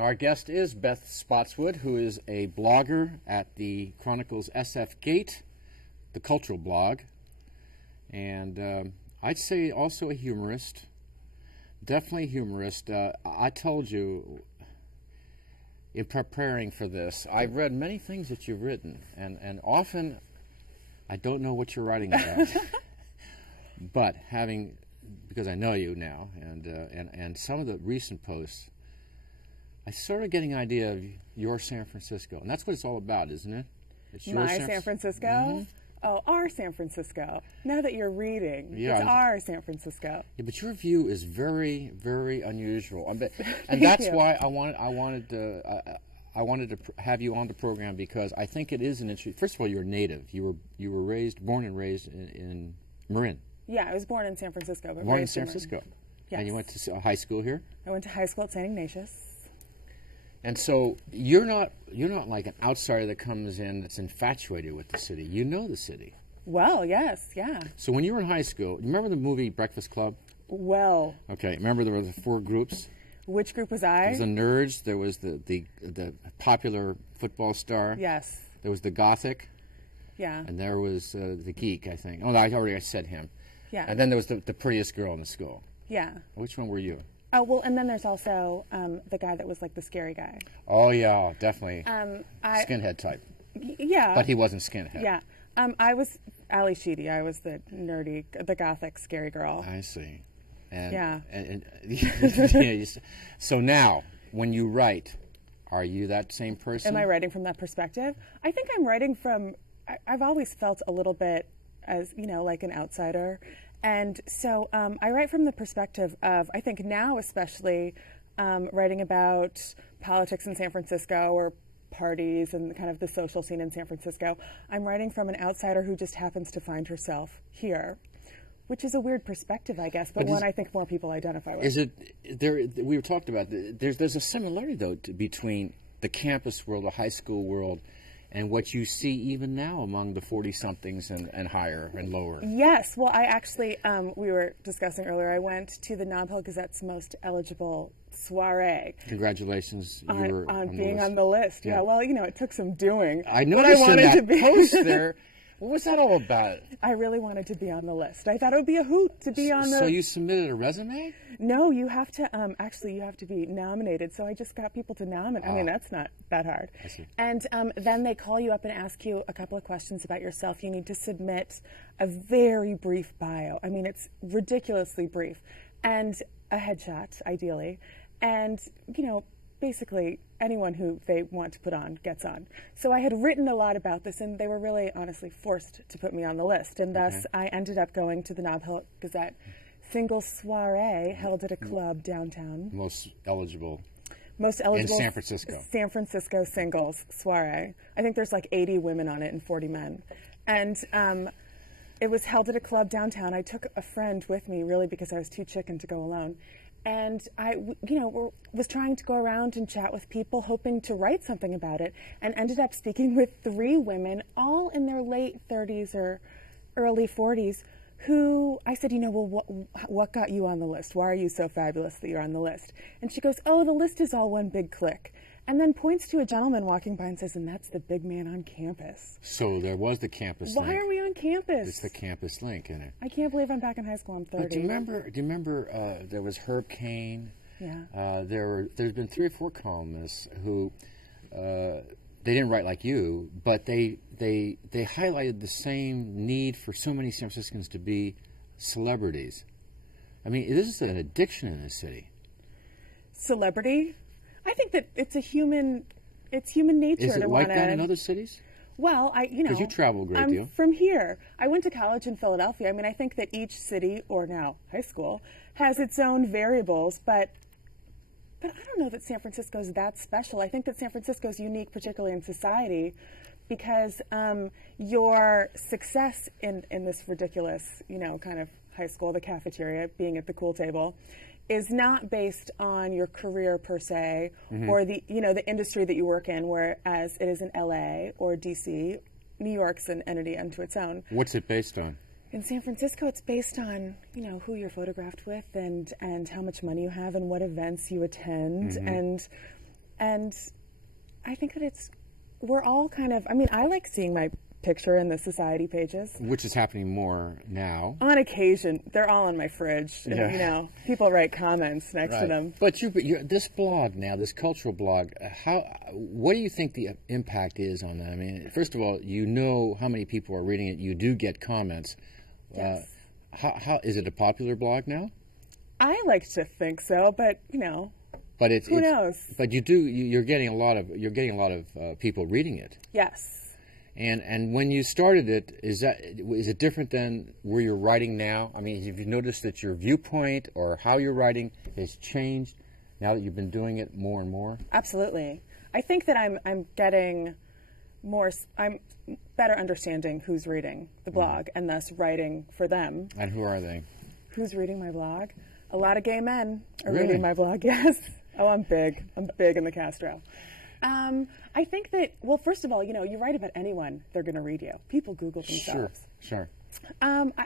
And our guest is Beth Spotswood, who is a blogger at the Chronicle's SF Gate, the cultural blog. And I'd say also a humorist. Definitely a humorist. I told you, in preparing for this, I've read many things that you've written, and often I don't know what you're writing about. But because I know you now, and some of the recent posts, I sort of getting an idea of your San Francisco, and that's what it's all about, isn't it? It's your My San Francisco? Mm-hmm. Oh, our San Francisco. Now that you're reading, Yeah, it's our San Francisco. Yeah, but your view is very, very unusual, and Thank that's you. why I wanted to have you on the program, because I think it is an interesting. First of all, you're a native. You were born and raised in Marin. Yeah, I was born in San Francisco. But Born in raised San Marin. Francisco. Yes. And you went to high school here. I went to high school at St. Ignatius. And so you're not like an outsider that comes in that's infatuated with the city. You know the city. Well, yes, yeah. So when you were in high school, you remember the movie Breakfast Club? Well. Okay, remember there were the 4 groups? Which group was I? There was the nerds, there was the popular football star. Yes. There was the gothic. Yeah. And there was the geek, I think. Oh, I said him. Yeah. And then there was the prettiest girl in the school. Yeah. Which one were you? Oh, well, and then there's also the guy that was like the scary guy. Oh, yeah, definitely. Skinhead type. Yeah. But he wasn't skinhead. Yeah. I was Ali Sheedy. I was the nerdy, the gothic, scary girl. I see. And, yeah. So now, when you write, are you that same person? Am I writing from that perspective? I think I'm writing from. I've always felt a little bit as like an outsider, and so I write from the perspective of, I think now especially, writing about politics in San Francisco or parties and kind of the social scene in San Francisco. I'm writing from an outsider who just happens to find herself here, which is a weird perspective, I guess, but one I think more people identify with. Is it there? We were talked about. There's a similarity though between the campus world, the high school world, and what you see even now among the 40-somethings and higher and lower. Yes. Well, I actually, we were discussing earlier, I went to the Nob Hill Gazette's most eligible soiree. Congratulations. On being on the list. Yeah. Well, it took some doing. I noticed in that post there. What was that all about? I really wanted to be on the list. I thought it would be a hoot to be on the... So you submitted a resume? No, you have to, actually, you have to be nominated. So I just got people to nominate. I mean, that's not that hard. I see. And then they call you up and ask you a couple of questions about yourself. You need to submit a very brief bio. I mean, it's ridiculously brief. And a headshot, ideally. And, basically anyone who they want to put on gets on. So I had written a lot about this, and they were really, honestly, forced to put me on the list. And thus, I ended up going to the Nob Hill Gazette single soiree held at a club downtown. Most eligible in San Francisco. San Francisco singles soiree. I think there's like 80 women on it and 40 men. And it was held at a club downtown. I took a friend with me, really, because I was too chicken to go alone. And I, was trying to go around and chat with people, hoping to write something about it, and ended up speaking with 3 women, all in their late 30s or early 40s, who I said, well, what got you on the list? Why are you so fabulous that you're on the list? And she goes, oh, the list is all one big clique. And then points to a gentleman walking by and says, and that's the big man on campus. So there was the campus link. Why are we on campus? It's the campus link, isn't it? I can't believe I'm back in high school. I'm 30. But do you remember there was Herb Cain? Yeah. There's been 3 or 4 columnists who they didn't write like you, but they highlighted the same need for so many San Franciscans to be celebrities. I mean, this is an addiction in this city. Celebrity? I think that it's human nature to want to... Is it like that in other cities? Well, because you travel a great deal. I'm from here. I went to college in Philadelphia. I mean, I think that each city, or now high school, has its own variables, but I don't know that San Francisco is that special. I think that San Francisco is unique, particularly in society, because your success in this ridiculous, kind of high school, the cafeteria, being at the cool table, is not based on your career per se, or the the industry that you work in, whereas it is in LA or DC. New York's an entity unto its own. What's it based on? In San Francisco, it's based on who you're photographed with and how much money you have and what events you attend, And I think that we're all kind of, I mean, I like seeing my picture in the society pages. Which is happening more now. On occasion. They're all on my fridge. And, Yeah. you know, people write comments next to them. But this blog now, this cultural blog, what do you think the impact is on that? I mean, first of all, you know how many people are reading it. You do get comments. Yes. How is it a popular blog now? I like to think so, but, you know, But who knows? But you're getting a lot of people reading it. Yes. And when you started it, is it different than where you're writing now? I mean, have you noticed that your viewpoint or how you're writing has changed now that you've been doing it more and more? Absolutely. I think that I'm getting I'm better understanding who's reading the blog and thus writing for them. And who are they? Who's reading my blog? A lot of gay men are Really? reading my blog, yes. Oh, I'm big. I'm big in the Castro. I think that, well, first of all, you know, you write about anyone, they're going to read you. People Google themselves. Sure.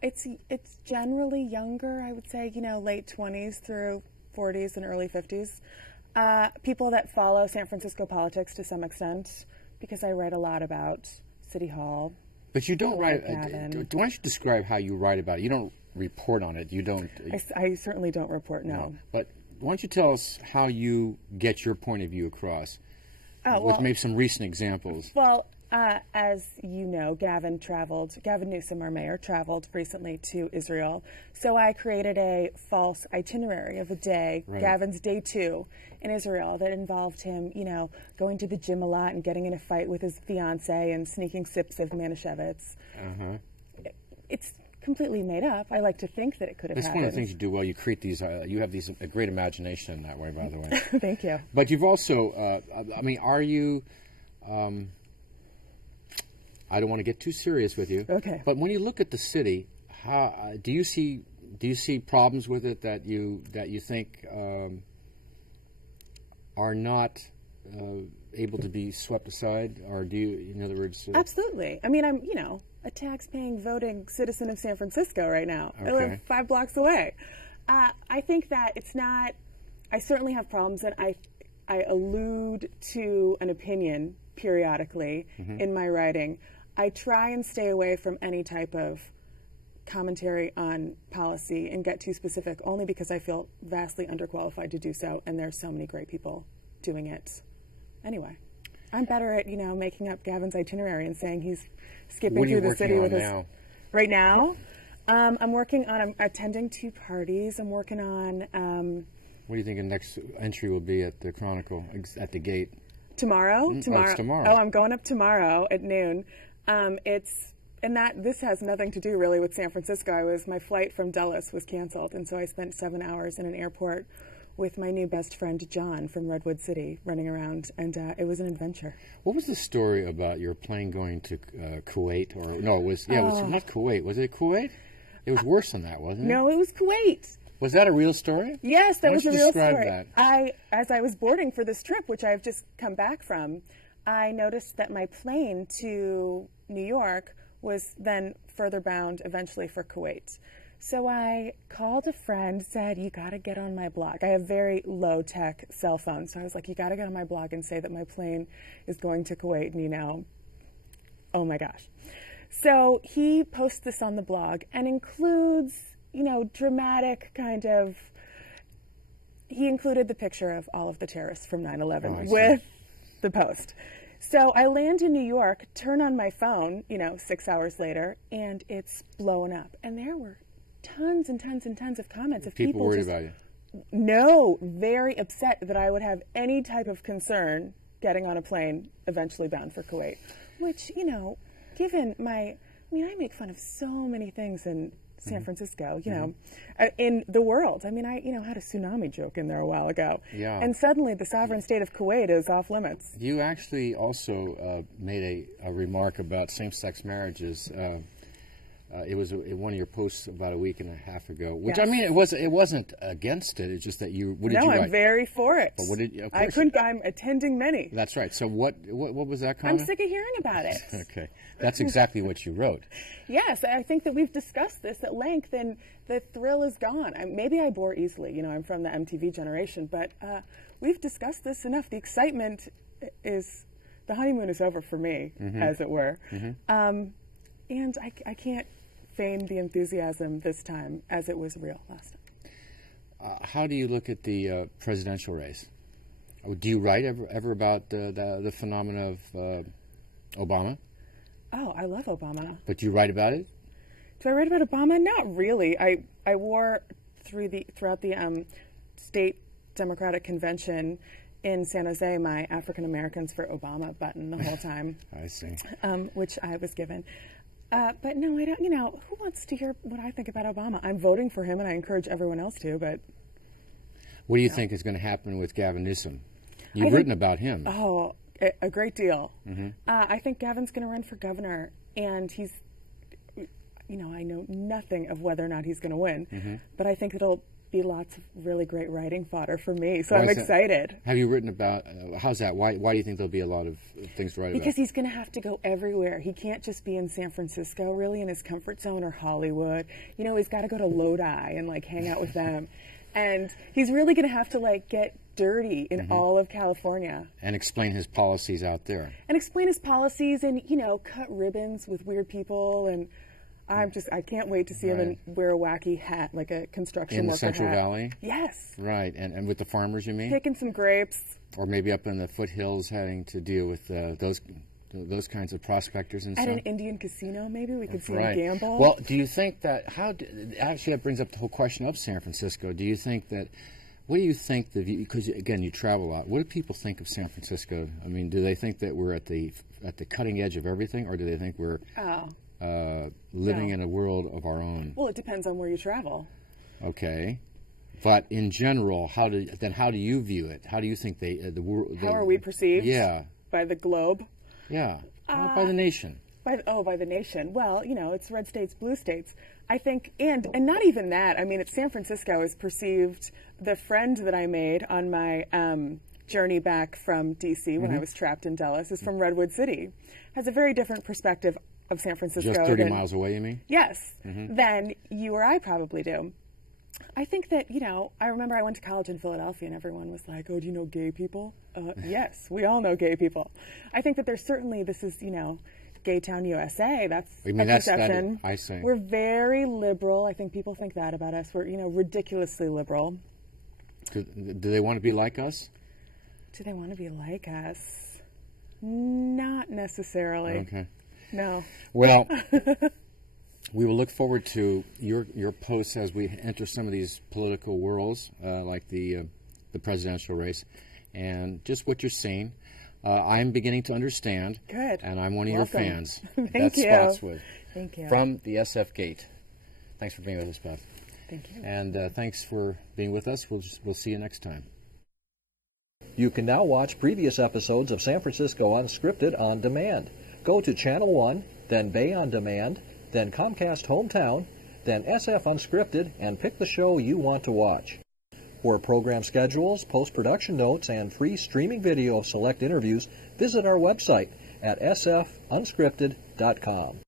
It's generally younger, I would say, you know, late 20s through 40s and early 50s. People that follow San Francisco politics to some extent, because I write a lot about City Hall. But you don't write. Gavin. Why don't you describe how you write about it? You don't report on it. You don't. I certainly don't report, no. But why don't you tell us how you get your point of view across? With maybe some recent examples. Well, as you know, Gavin Newsom, our mayor, traveled recently to Israel. So I created a false itinerary of a day, Right. Gavin's day 2 in Israel, that involved him, you know, going to the gym a lot and getting in a fight with his fiance and sneaking sips of Manischewitz. It's completely made up. I like to think that it could have That's happened. one of the things you do well. You create these. You have a great imagination in that way, by the way. Thank you. But you've also. I mean, are you? I don't want to get too serious with you. Okay. But when you look at the city, how do you see problems with it that you think are not able to be swept aside, or do you, in other words? Absolutely. I mean, I'm, you know, a tax-paying, voting citizen of San Francisco right now. I Okay. live 5 blocks away. I think that it's not. I certainly have problems, and I allude to an opinion periodically in my writing. I try and stay away from any type of commentary on policy and get too specific, only because I feel vastly underqualified to do so, and there's so many great people doing it. Anyway, I'm better at, you know, making up Gavin's itinerary and saying he's skipping What are you through the city working with on his. now? Right now, I'm working on. I'm attending 2 parties. I'm working on. What do you think the next entry will be at the Chronicle at the gate? Tomorrow. it's tomorrow. Oh, I'm going up tomorrow at noon. This has nothing to do really with San Francisco. My flight from Dulles was canceled, and so I spent 7 hours in an airport with my new best friend John from Redwood City running around, and it was an adventure. What was the story about your plane going to Kuwait? Or no, it was not Kuwait. Was it Kuwait? It was worse than that, wasn't it? No, it was Kuwait. Was that a real story? Yes, that Why was don't a you real describe story. that? As I was boarding for this trip, which I've just come back from, I noticed that my plane to New York was then further bound eventually for Kuwait. So I called a friend, said, you got to get on my blog. I have very low-tech cell phone, so I was like, you got to get on my blog and say that my plane is going to Kuwait, and, you know, oh my gosh. So he posts this on the blog and includes, you know, dramatic kind of, he included the picture of all of the terrorists from 9/11 with the post. So I land in New York, turn on my phone, you know, 6 hours later, and it's blown up. And there were tons and tons and tons of comments of people worried just, about you. No, very upset that I would have any type of concern getting on a plane eventually bound for Kuwait. Which, you know, given I make fun of so many things in San Francisco, you know, in the world. I mean, I had a tsunami joke in there a while ago. Yeah. And suddenly the sovereign state of Kuwait is off limits. You actually also made a remark about same-sex marriages It was one of your posts about a week and a half ago. Which Yes. I mean, it wasn't against it. It's just that you. What did you write? No, I'm very for it. But what did you? Of I course couldn't. I'm attending many. That's right. So what was that I'm comment? sick of hearing about it. Okay, that's exactly what you wrote. Yes, I think that we've discussed this at length, and the thrill is gone. Maybe I bore easily. You know, I'm from the MTV generation, but we've discussed this enough. The excitement is, the honeymoon is over for me, as it were. And I can't feign the enthusiasm this time as it was real last time. How do you look at the presidential race? Do you write ever about the phenomena of Obama? Oh, I love Obama. But do you write about it? Do I write about Obama? Not really. I wore throughout the state Democratic convention in San Jose my African Americans for Obama button the whole time. I see. Which I was given. But no, I don't. You know, who wants to hear what I think about Obama? I'm voting for him, and I encourage everyone else to. But what do you think is going to happen with Gavin Newsom? You've written about him. Oh, a great deal. I think Gavin's going to run for governor, and he's. You know, I know nothing of whether or not he's going to win, but I think it'll be lots of really great writing fodder for me. So I'm excited. Have you written about how's that? Why do you think there'll be a lot of things to write about? Because he's going to have to go everywhere. He can't just be in San Francisco, really in his comfort zone, or Hollywood. You know, he's got to go to Lodi and like hang out with them, and he's really going to have to like get dirty in all of California and explain his policies out there. And explain his policies, and you know, cut ribbons with weird people. And I can't wait to see him wear a wacky hat, like a construction worker hat. In the Central Valley? Yes. Right, and with the farmers, you mean? Picking some grapes. Or maybe up in the foothills having to deal with those kinds of prospectors and stuff. At an Indian casino, maybe we could see him gamble. Well, do you think that, actually that brings up the whole question of San Francisco. Do you think that, what do you think, because again, you travel a lot, what do people think of San Francisco? I mean, do they think that we're at the cutting edge of everything, or do they think we're... living in a world of our own? Well, it depends on where you travel. Okay, but in general, how do you view it? How do you think the world? How are we perceived? Yeah, by the globe. Yeah, by the nation. By the nation. Well, you know, it's red states, blue states. I think, and not even that. I mean, San Francisco is perceived. The friend that I made on my journey back from D.C. when I was trapped in Dulles is from Redwood City. Has a very different perspective of San Francisco. Just 30 miles away, you mean? Yes, than you or I probably do. I think that, you know, I remember I went to college in Philadelphia and everyone was like, oh, do you know gay people? Yes, we all know gay people. I think that there's certainly, this is, you know, Gay Town USA. That's a perception. I see. We're very liberal. I think people think that about us. We're, you know, ridiculously liberal. Do they want to be like us? Do they want to be like us? Not necessarily. Okay. No. Well, we will look forward to your posts as we enter some of these political whirls, like the presidential race, and just what you're seeing. I'm beginning to understand. Good. And I'm one of your fans. Thank Beth you. Spotswood. Thank you. From the SF Gate. Thanks for being with us, Beth. Thank you. And thanks for being with us. We'll see you next time. You can now watch previous episodes of San Francisco Unscripted on demand. Go to Channel 1, then Bay on Demand, then Comcast Hometown, then SF Unscripted, and pick the show you want to watch. For program schedules, post-production notes, and free streaming video of select interviews, visit our website at sfunscripted.com.